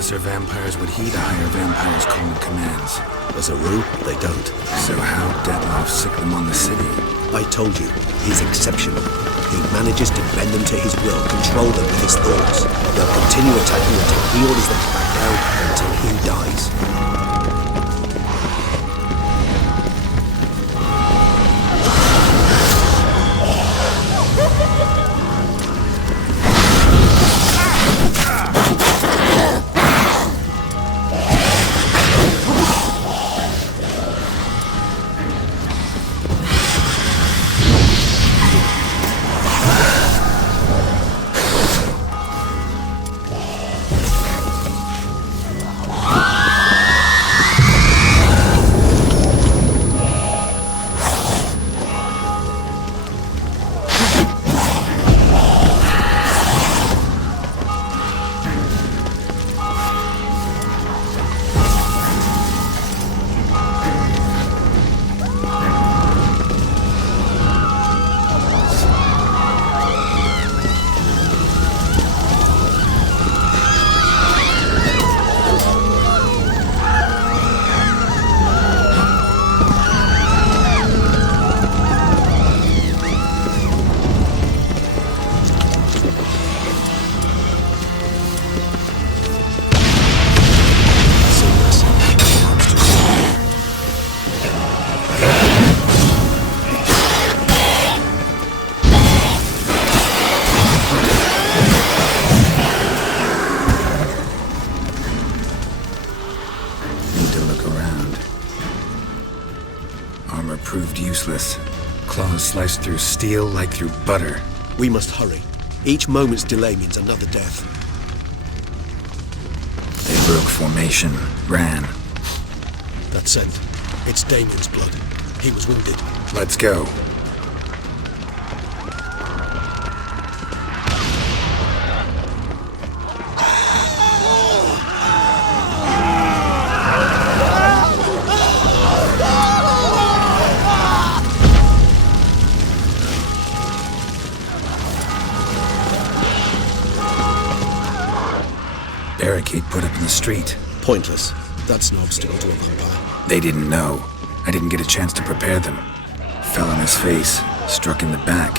lesser vampires would heed a higher vampire's cold commands. As a rule, they don't. So how Dettloff sick them on the city? I told you, he's exceptional. He manages to bend them to his will, control them with his thoughts. They'll continue attacking until he orders them to back down, until he dies. Proved useless. Claws sliced through steel like through butter. We must hurry. Each moment's delay means another death. They broke formation, ran. That scent. It's Damien's blood. He was wounded. Let's go. Barricade put up in the street. Pointless. That's an obstacle to a vampire. They didn't know. I didn't get a chance to prepare them. Fell on his face, struck in the back,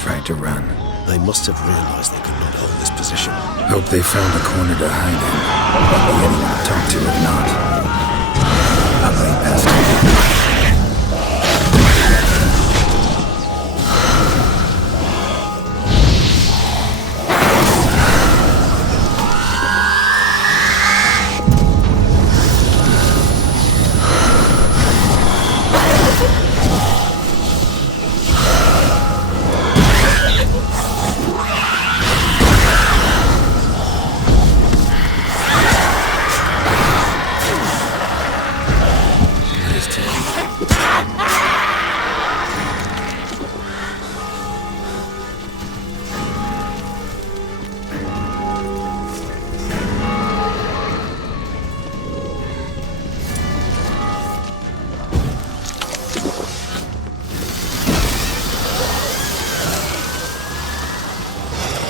tried to run. They must have realized they could not hold this position. Hope they found a corner to hide in. Might be anyone to talk to if not. I'll lay past him.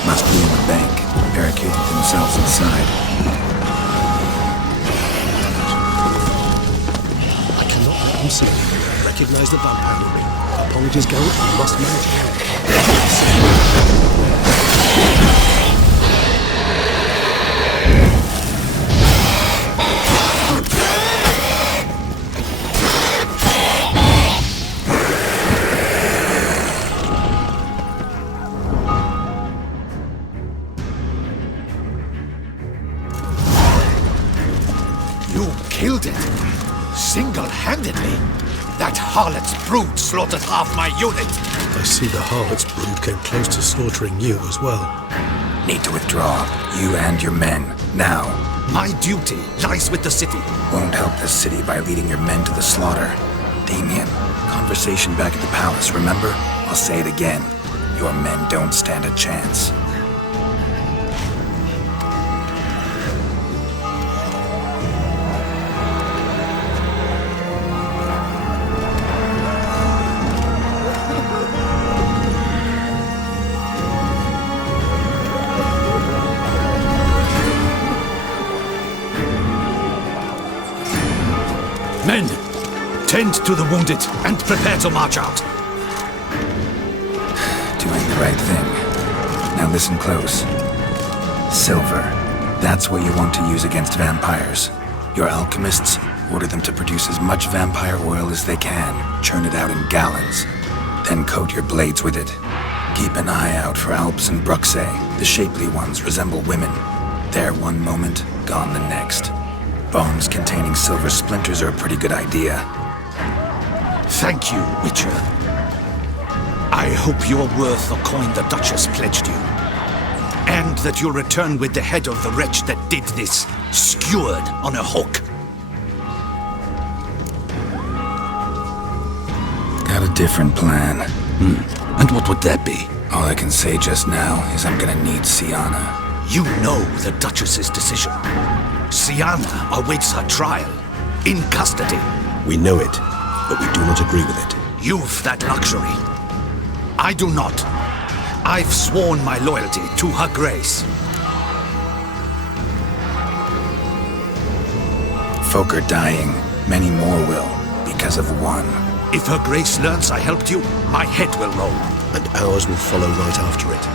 Must be in the bank, barricaded themselves inside. I cannot let them see me. Recognize the vampire in me. Apologies go, I must Killed it. Single-handedly. That harlot's brood slaughtered half my unit. I see the harlot's brood came close to slaughtering you as well. Need to withdraw. You and your men. Now. My duty lies with the city. Won't help the city by leading your men to the slaughter. Damien, conversation back at the palace, remember? I'll say it again. Your men don't stand a chance. Men, tend to the wounded and prepare to march out. Doing the right thing. Now listen close. Silver. That's what you want to use against vampires. Your alchemists order them to produce as much vampire oil as they can, churn it out in gallons, then coat your blades with it. Keep an eye out for Alps and Bruxae. The shapely ones resemble women. There one moment, gone the next. Bombs containing silver splinters are a pretty good idea. Thank you, Witcher. I hope you're worth the coin the Duchess pledged you. And that you'll return with the head of the wretch that did this, skewered on a hook. Got a different plan. And what would that be? All I can say just now is I'm gonna need Sienna. You know the Duchess's decision. Sienna awaits her trial, in custody. We know it, but we do not agree with it. You've that luxury. I do not. I've sworn my loyalty to her grace. Folk are dying. Many more will, because of one. If her grace learns I helped you, my head will roll. And ours will follow right after it.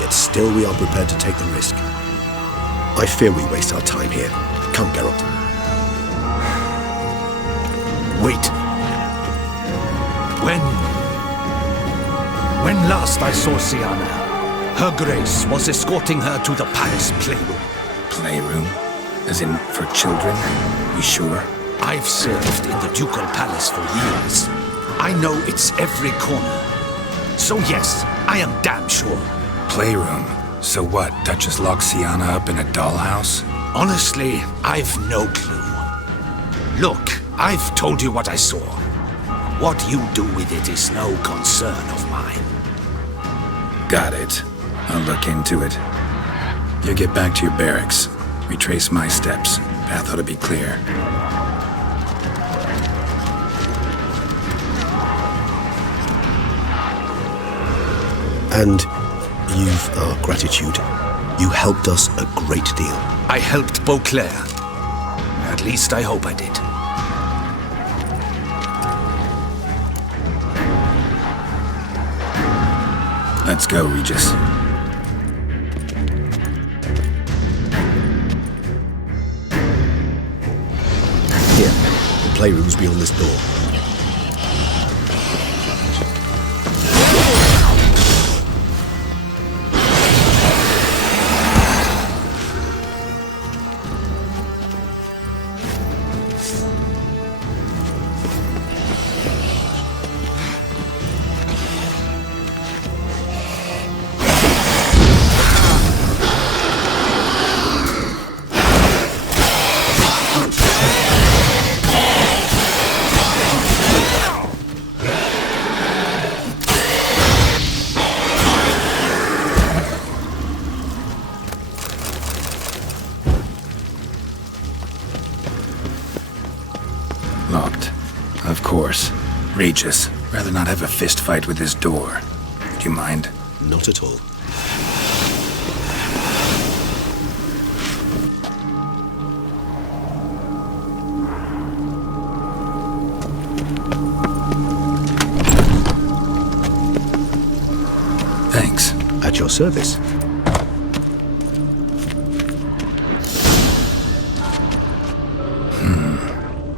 Yet still we are prepared to take the risk. I fear we waste our time here. Come, Geralt. Wait. When last I saw Sienna, her grace was escorting her to the palace playroom. Playroom? As in, for children? You sure? I've served in the ducal palace for years. I know its every corner. So yes, I am damn sure. Playroom? So what, Duchess locks Sienna up in a dollhouse? Honestly, I've no clue. Look, I've told you what I saw. What you do with it is no concern of mine. Got it. I'll look into it. You get back to your barracks. Retrace my steps. Path ought to be clear. And you've our gratitude. You helped us a great deal. I helped Beauclair. At least I hope I did. Let's go, Regis. Here, the playroom's beyond this door. Locked. Of course. Regis, rather not have a fist fight with this door. Do you mind? Not at all. Thanks. At your service.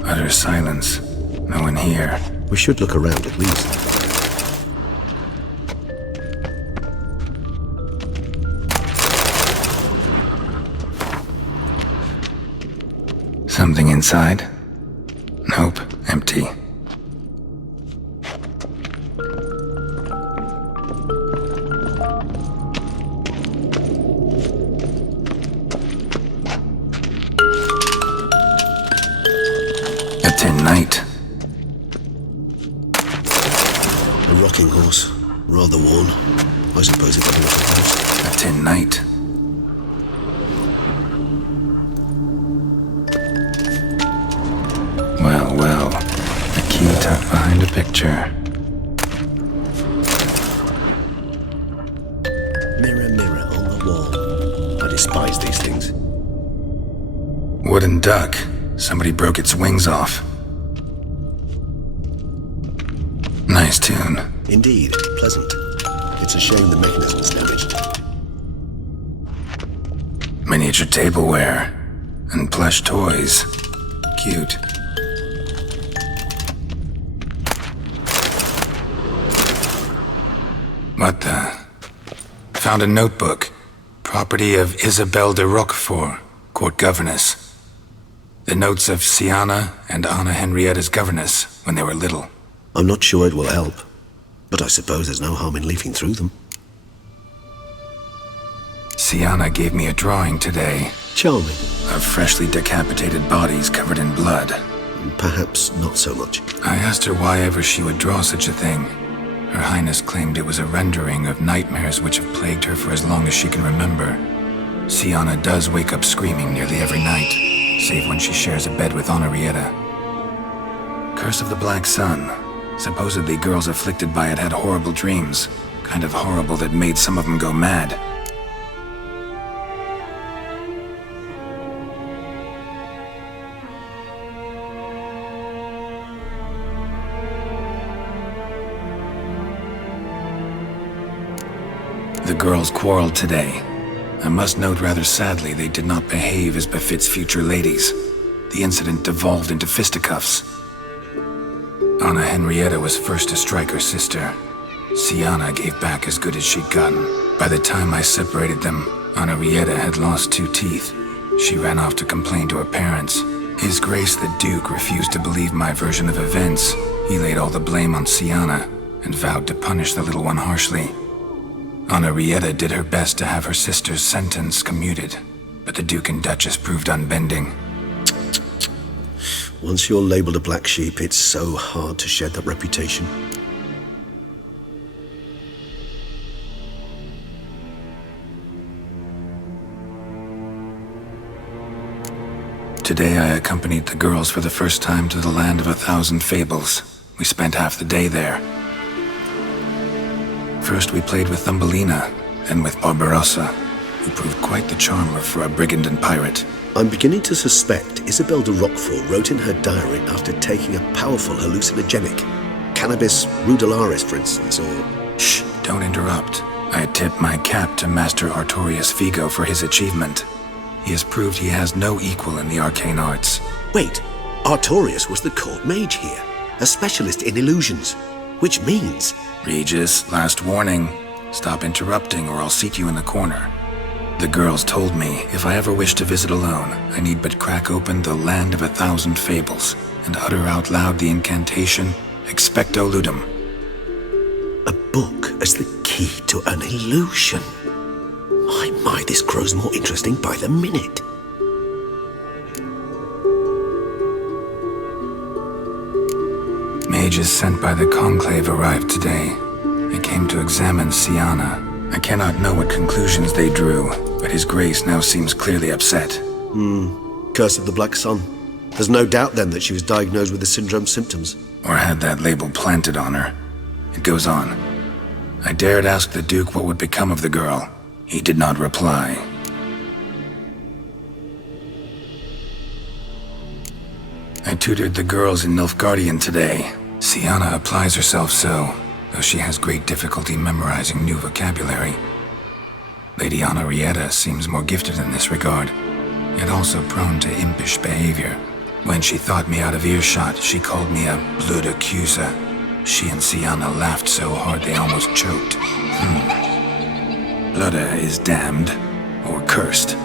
Utter silence. No one here. We should look around at least. Something inside? Nope, empty. A tin knight. A rocking horse. Rather worn. I suppose it doesn't look house. A tin knight. Well, well. A key tucked behind a picture. Mirror, mirror on the wall. I despise these things. Wooden duck. Somebody broke its wings off. Nice tune. Indeed, pleasant. It's a shame the mechanism's damaged. Miniature tableware. And plush toys. Cute. What the? Found a notebook. Property of Isabelle de Roquefort, court governess. The notes of Sienna and Anna Henrietta's governess when they were little. I'm not sure it will help, but I suppose there's no harm in leafing through them. Sienna gave me a drawing today. Charming. Of freshly decapitated bodies covered in blood. Perhaps not so much. I asked her why ever she would draw such a thing. Her Highness claimed it was a rendering of nightmares which have plagued her for as long as she can remember. Sienna does wake up screaming nearly every night, save when she shares a bed with Henrietta. Curse of the Black Sun. Supposedly girls afflicted by it had horrible dreams. Kind of horrible that made some of them go mad. The girls quarreled today. I must note rather sadly they did not behave as befits future ladies. The incident devolved into fisticuffs. Anna Henrietta was first to strike her sister. Sienna gave back as good as she'd gotten. By the time I separated them, Henrietta had lost 2 teeth. She ran off to complain to her parents. His Grace the Duke refused to believe my version of events. He laid all the blame on Sienna and vowed to punish the little one harshly. Henrietta did her best to have her sister's sentence commuted, but the Duke and Duchess proved unbending. Once you're labeled a black sheep, it's so hard to shed that reputation. Today I accompanied the girls for the first time to the land of 1,000 fables. We spent half the day there. First we played with Thumbelina, then with Barbarossa, who proved quite the charmer for a brigand and pirate. I'm beginning to suspect Isabelle de Roquefort wrote in her diary after taking a powerful hallucinogenic. Cannabis rudelaris, for instance, or... Shh, don't interrupt. I tip my cap to Master Artorius Vigo for his achievement. He has proved he has no equal in the arcane arts. Wait, Artorius was the court mage here, a specialist in illusions, which means... Regis, last warning. Stop interrupting or I'll seat you in the corner. The girls told me if I ever wish to visit alone, I need but crack open the land of 1,000 fables and utter out loud the incantation, Expecto Ludum. A book as the key to an illusion. My, this grows more interesting by the minute. Mages sent by the Conclave arrived today. They came to examine Sienna. I cannot know what conclusions they drew, but His Grace now seems clearly upset. Curse of the Black Sun. There's no doubt then that she was diagnosed with the syndrome symptoms. Or had that label planted on her. It goes on. I dared ask the Duke what would become of the girl. He did not reply. I tutored the girls in Nilfgaardian today. Sienna applies herself so, though she has great difficulty memorizing new vocabulary. Lady Henrietta seems more gifted in this regard, yet also prone to impish behavior. When she thought me out of earshot, she called me a blood accuser. She and Sienna laughed so hard they almost choked. Blooda is damned, or cursed.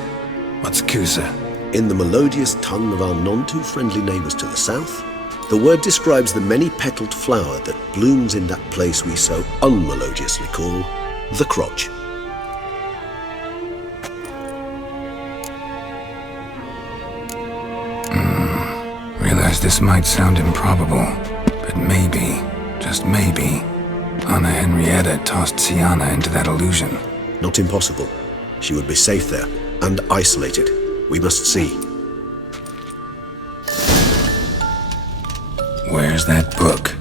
What's accuser? In the melodious tongue of our none-too-friendly neighbors to the south, the word describes the many-petaled flower that blooms in that place we so unmelodiously call the crotch. Realize this might sound improbable, but maybe, just maybe, Anna Henrietta tossed Sienna into that illusion. Not impossible. She would be safe there, and isolated. We must see. Where's that book?